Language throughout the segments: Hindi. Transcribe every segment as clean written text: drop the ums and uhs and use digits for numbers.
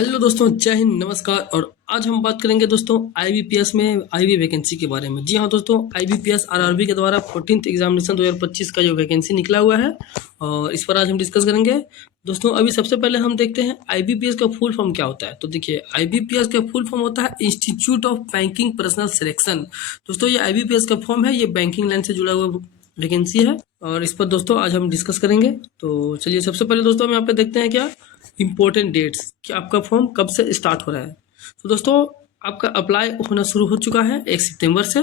हेलो दोस्तों, जय हिंद, नमस्कार। और आज हम बात करेंगे दोस्तों आईबीपीएस में आईबी वैकेंसी के बारे में। जी हाँ दोस्तों, आईबीपीएस आरआरबी के द्वारा 14th एग्जामिनेशन 2025 का जो वैकेंसी निकला हुआ है और इस पर आज हम डिस्कस करेंगे। दोस्तों अभी सबसे पहले हम देखते हैं आईबीपीएस का फुल फॉर्म क्या होता है। तो देखिए, आईबीपीएस का फुल फॉर्म होता है institute of banking personal selection. दोस्तों ये आईबीपीएस का फॉर्म है, ये बैंकिंग लाइन से जुड़ा हुआ वैकेंसी है और इस पर दोस्तों आज हम डिस्कस करेंगे। तो चलिए सबसे पहले दोस्तों हम यहाँ पे देखते हैं क्या इंपॉर्टेंट डेट्स कि आपका फॉर्म कब से स्टार्ट हो रहा है। तो दोस्तों आपका अप्लाई होना शुरू हो चुका है 1 सितंबर से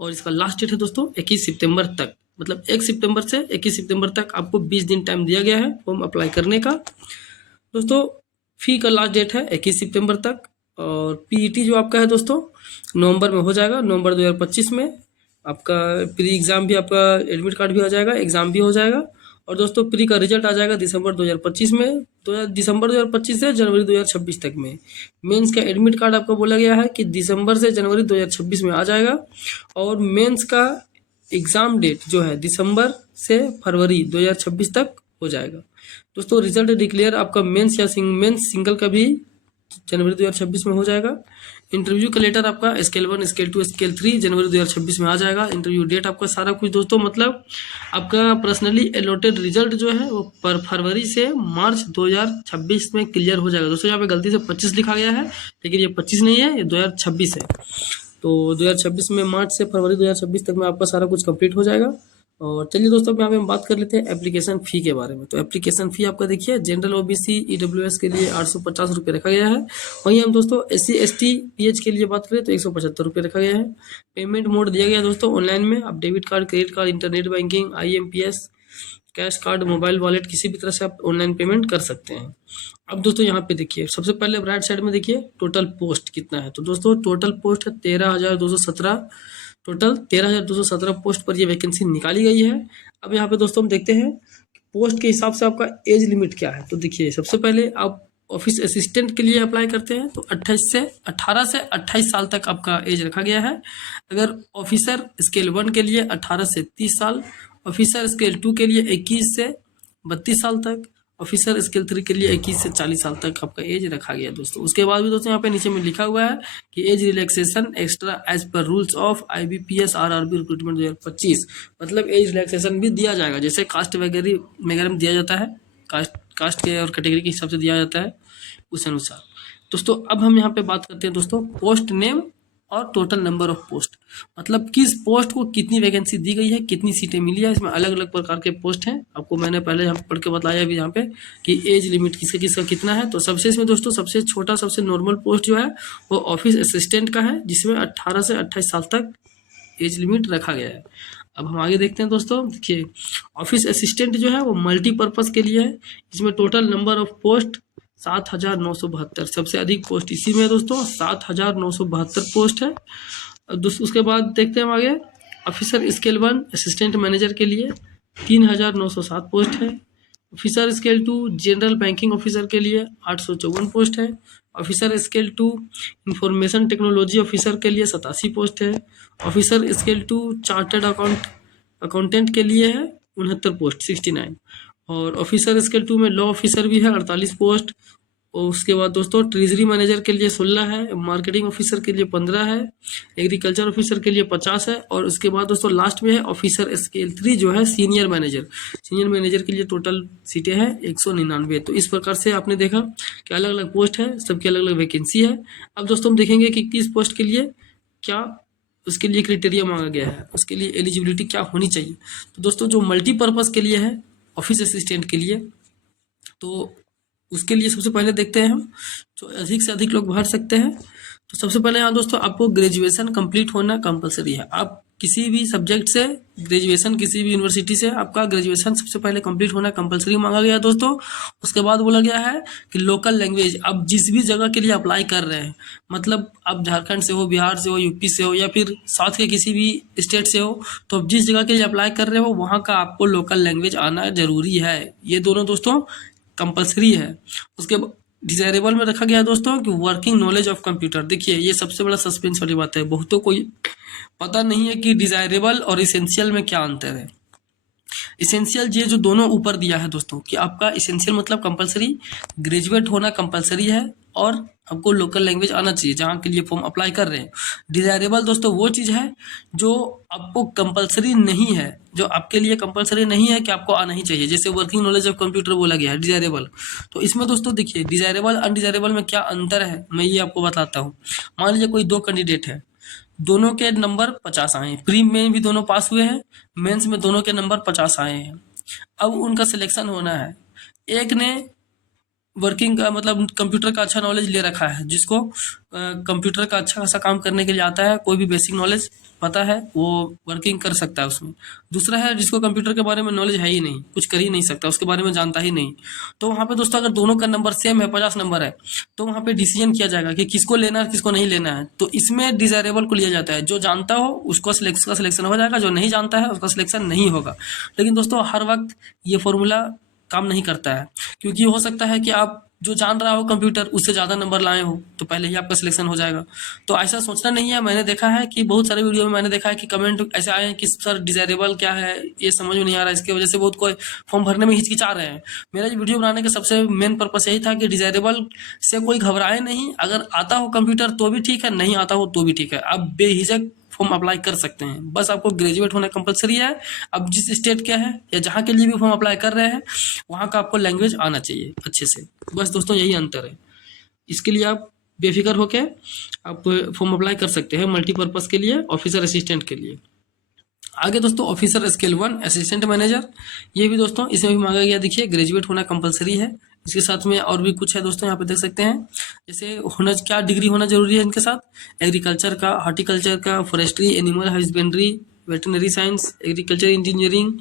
और इसका लास्ट डेट है दोस्तों 21 सितंबर तक। मतलब 1 सितंबर से 21 सितंबर तक आपको 20 दिन टाइम दिया गया है फॉर्म अप्लाई करने का। दोस्तों फी का लास्ट डेट है 21 सितंबर तक और पीईटी जो आपका है दोस्तों नवंबर में हो जाएगा। नवंबर 2025 में आपका प्री एग्ज़ाम भी, आपका एडमिट कार्ड भी आ जाएगा, एग्ज़ाम भी हो जाएगा। और दोस्तों प्री का रिजल्ट आ जाएगा दिसंबर 2025 में, दिसंबर 2025 से जनवरी 2026 तक में। मेंस का एडमिट कार्ड आपको बोला गया है कि दिसंबर से जनवरी 2026 में आ जाएगा और मेंस का एग्ज़ाम डेट जो है दिसंबर से फरवरी 2026 तक हो जाएगा। दोस्तों रिजल्ट डिक्लेयर आपका मेंस या मेंस सिंगल का भी जनवरी 2026 में हो जाएगा। इंटरव्यू का लेटर आपका स्केल 1, स्केल 2, स्केल 3 जनवरी 2026 में आ जाएगा। इंटरव्यू डेट आपका सारा कुछ दोस्तों, मतलब आपका पर्सनली अलॉटेड रिजल्ट जो है वो पर फरवरी से मार्च 2026 में क्लियर हो जाएगा। दोस्तों यहाँ पे गलती से 25 लिखा गया है, लेकिन ये 25 नहीं है, ये 2026 है। तो 2026 में मार्च से फरवरी 2026 तक में आपका सारा कुछ कंप्लीट हो जाएगा। और चलिए दोस्तों अब यहाँ पे हम बात कर लेते हैं एप्लीकेशन फ़ी के बारे में। तो एप्लीकेशन फ़ी आपका देखिए, जनरल ओबीसी ईडब्ल्यूएस के लिए 850 रुपये रखा गया है। वहीं हम दोस्तों SC ST PH के लिए बात करें तो 175 रुपये रखा गया है। पेमेंट मोड दिया गया है दोस्तों ऑनलाइन में। आप debit card, credit card, internet banking, IMPS, cash card, mobile wallet, किसी भी तरह से आप ऑनलाइन पेमेंट कर सकते हैं। अब दोस्तों यहाँ पे देखिए, सबसे पहले राइट साइड में देखिए टोटल पोस्ट कितना है। तो दोस्तों टोटल पोस्ट है 13,217। टोटल 13,217 पोस्ट पर ये वैकेंसी निकाली गई है। अब यहाँ पे दोस्तों हम देखते हैं पोस्ट के हिसाब से आपका एज लिमिट क्या है। तो देखिए सबसे पहले आप ऑफिस असिस्टेंट के लिए अप्लाई करते हैं तो 18 से 28 साल तक आपका एज रखा गया है। अगर ऑफिसर स्केल 1 के लिए 18 से 30 साल, ऑफिसर स्केल 2 के लिए 21 से 32 साल तक, ऑफिसर स्केल 3 के लिए 21 से 40 साल तक आपका एज रखा गया है दोस्तों। उसके बाद भी दोस्तों यहाँ पे नीचे में लिखा हुआ है कि age relaxation extra age per rules of IBPS RRB recruitment 2025। मतलब एज रिलैक्सेशन भी दिया जाएगा, जैसे कास्ट वगैरह में दिया जाता है, कास्ट के और कैटेगरी के हिसाब से दिया जाता है उस अनुसार। दोस्तों अब हम यहाँ पे बात करते हैं दोस्तों पोस्ट नेम और टोटल नंबर ऑफ पोस्ट, मतलब किस पोस्ट को कितनी वैकेंसी दी गई है, कितनी सीटें मिली है। इसमें अलग अलग प्रकार के पोस्ट हैं, आपको मैंने पहले यहाँ पढ़ के बताया भी यहाँ पे कि एज लिमिट किसका किसका कितना है। तो सबसे इसमें दोस्तों सबसे छोटा सबसे नॉर्मल पोस्ट जो है वो ऑफिस असिस्टेंट का है, जिसमें 18 से 28 साल तक एज लिमिट रखा गया है। अब हम आगे देखते हैं दोस्तों। देखिए ऑफिस असिस्टेंट जो है वो मल्टीपर्पज़ के लिए है। इसमें टोटल नंबर ऑफ पोस्ट 7,972, सबसे अधिक पोस्ट इसी में है दोस्तों, 7,972 पोस्ट है। उसके बाद देखते हैं हम आगे, ऑफिसर स्केल 1 असिस्टेंट मैनेजर के लिए 3,907 पोस्ट है। Officer scale 2 general banking officer के लिए 854 पोस्ट है। Officer scale 2 information technology officer के लिए 87 पोस्ट है। ऑफिसर स्केल 2 चार्टर्ड अकाउंटेंट के लिए है 69 पोस्ट 69। और ऑफिसर स्केल 2 में लॉ ऑफिसर भी है 48 पोस्ट। और उसके बाद दोस्तों ट्रेजरी मैनेजर के लिए 16 है, मार्केटिंग ऑफिसर के लिए 15 है, एग्रीकल्चर ऑफिसर के लिए 50 है। और उसके बाद दोस्तों लास्ट में है ऑफिसर स्केल 3 जो है सीनियर मैनेजर के लिए टोटल सीटें हैं 199। तो इस प्रकार से आपने देखा कि अलग अलग पोस्ट है, सबकी अलग अलग वैकेंसी है। अब दोस्तों हम देखेंगे कि किस पोस्ट के लिए क्या उसके लिए क्राइटेरिया मांगा गया है, उसके लिए एलिजिबिलिटी क्या होनी चाहिए। तो दोस्तों जो मल्टीपर्पज़ के लिए है ऑफिस असिस्टेंट के लिए, तो उसके लिए सबसे पहले देखते हैं हम जो अधिक से अधिक लोग भर सकते हैं। तो सबसे पहले यहाँ दोस्तों आपको ग्रेजुएशन कंप्लीट होना कंपलसरी है। आप किसी भी सब्जेक्ट से ग्रेजुएशन, किसी भी यूनिवर्सिटी से आपका ग्रेजुएशन सबसे पहले कंप्लीट होना कंपलसरी मांगा गया है दोस्तों। उसके बाद बोला गया है कि लोकल लैंग्वेज, आप जिस भी जगह के लिए अप्लाई कर रहे हैं, मतलब आप झारखंड से हो, बिहार से हो, यूपी से हो या फिर साउथ के किसी भी स्टेट से हो, तो आप जिस जगह के लिए अप्लाई कर रहे हो वहाँ का आपको लोकल लैंग्वेज आना जरूरी है। ये दोनों दोस्तों कंपलसरी है। उसके डिजायरेबल में रखा गया है दोस्तों कि वर्किंग नॉलेज ऑफ कंप्यूटर। देखिए ये सबसे बड़ा सस्पेंस वाली बात है, बहुतों को पता नहीं है कि डिजायरेबल और इसेंशियल में क्या अंतर है। इसेंशियल ये जो दोनों ऊपर दिया है दोस्तों कि आपका इसेंशियल मतलब कंपलसरी, ग्रेजुएट होना कंपलसरी है और आपको लोकल लैंग्वेज आना चाहिए जहाँ के लिए फॉर्म अप्लाई कर रहे हैं। डिजायरेबल दोस्तों वो चीज़ है जो आपको कंपलसरी नहीं है, जो आपके लिए कंपलसरी नहीं है कि आपको आना ही चाहिए। जैसे वर्किंग नॉलेज ऑफ कंप्यूटर बोला गया है डिजायरेबल, तो इसमें दोस्तों देखिए डिजायरेबल अनडिजायरेबल में क्या अंतर है मैं ये आपको बताता हूँ। मान लीजिए कोई दो कैंडिडेट है, दोनों के नंबर 50 आए हैं, प्री में भी दोनों पास हुए हैं, मेंस में दोनों के नंबर 50 आए हैं। अब उनका सिलेक्शन होना है। एक ने वर्किंग का मतलब कंप्यूटर का अच्छा नॉलेज ले रखा है, जिसको कंप्यूटर का अच्छा खासा काम करने के लिए आता है, कोई भी बेसिक नॉलेज पता है, वो वर्किंग कर सकता है उसमें। दूसरा है जिसको कंप्यूटर के बारे में नॉलेज है ही नहीं, कुछ कर ही नहीं सकता, उसके बारे में जानता ही नहीं। तो वहाँ पे दोस्तों अगर दोनों का नंबर सेम है, 50 नंबर है, तो वहाँ पे डिसीजन किया जाएगा कि किसको लेना है किसको नहीं लेना है। तो इसमें डिजायरेबल को लिया जाता है, जो जानता हो उसको उसका सिलेक्शन हो जाएगा, जो नहीं जानता है उसका सिलेक्शन नहीं होगा। लेकिन दोस्तों हर वक्त ये फॉर्मूला काम नहीं करता है, क्योंकि हो सकता है कि आप जो जान रहा हो कंप्यूटर उससे ज़्यादा नंबर लाए हो, तो पहले ही आपका सिलेक्शन हो जाएगा। तो ऐसा सोचना नहीं है। मैंने देखा है कि बहुत सारे वीडियो में मैंने देखा है कि कमेंट ऐसे आए हैं कि सर डिजायरेबल क्या है, ये समझ में नहीं आ रहा है, इसकी वजह से बहुत कोई फॉर्म भरने में हिचकिचा रहे हैं। मेरा ये वीडियो बनाने का सबसे मेन पर्पस यही था कि डिजायरेबल से कोई घबराए नहीं। अगर आता हो कंप्यूटर तो भी ठीक है, नहीं आता हो तो भी ठीक है, आप बेहिचक फॉर्म अप्लाई कर सकते हैं। बस आपको ग्रेजुएट होना कंपलसरी है। अब जिस स्टेट का है या जहाँ के लिए भी फॉर्म अप्लाई कर रहे हैं वहाँ का आपको लैंग्वेज आना चाहिए अच्छे से। बस दोस्तों यही अंतर है। इसके लिए आप बेफिक्र होके आप फॉर्म अप्लाई कर सकते हैं मल्टीपर्पज़ के लिए, ऑफिसर असिस्टेंट के लिए। आगे दोस्तों ऑफिसर स्केल 1 असिस्टेंट मैनेजर, ये भी दोस्तों इसमें भी मांगा गया। देखिए ग्रेजुएट होना कंपलसरी है। इसके साथ में और भी कुछ है दोस्तों, यहाँ पे देख सकते हैं। जैसे होना क्या डिग्री होना जरूरी है इनके साथ, एग्रीकल्चर का, हॉर्टिकल्चर का, forestry, animal husbandry, veterinary science, agriculture engineering,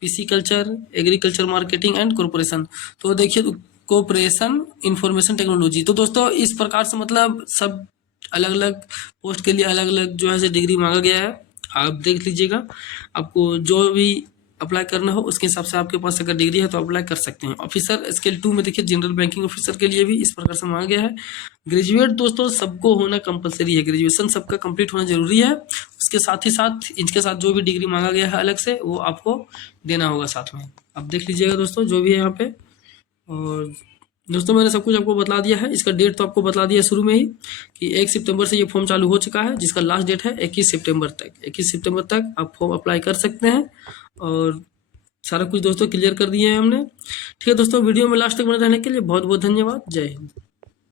pisciculture, agriculture marketing and corporation. तो देखिए कोऑपरेशन इंफॉर्मेशन टेक्नोलॉजी। तो दोस्तों इस प्रकार से मतलब सब अलग अलग पोस्ट के लिए अलग अलग जो है डिग्री मांगा गया है। आप देख लीजिएगा, आपको जो भी अप्लाई करना हो उसके हिसाब से आपके पास अगर डिग्री है तो अप्लाई कर सकते हैं। ऑफिसर स्केल 2 में देखिए जनरल बैंकिंग ऑफिसर के लिए भी इस प्रकार से मांगा गया है। ग्रेजुएट दोस्तों सबको होना कंपलसरी है, ग्रेजुएशन सबका कंप्लीट होना जरूरी है। उसके साथ ही साथ इनके साथ जो भी डिग्री मांगा गया है अलग से वो आपको देना होगा साथ में। अब देख लीजिएगा दोस्तों जो भी है यहाँ पे। और दोस्तों मैंने सब कुछ आपको बता दिया है। इसका डेट तो आपको बता दिया शुरू में ही कि 1 सितंबर से ये फॉर्म चालू हो चुका है, जिसका लास्ट डेट है 21 सितंबर तक। 21 सितंबर तक आप फॉर्म अप्लाई कर सकते हैं। और सारा कुछ दोस्तों क्लियर कर दिए हैं हमने। ठीक है दोस्तों, वीडियो में लास्ट तक बने रहने के लिए बहुत बहुत धन्यवाद। जय हिंद।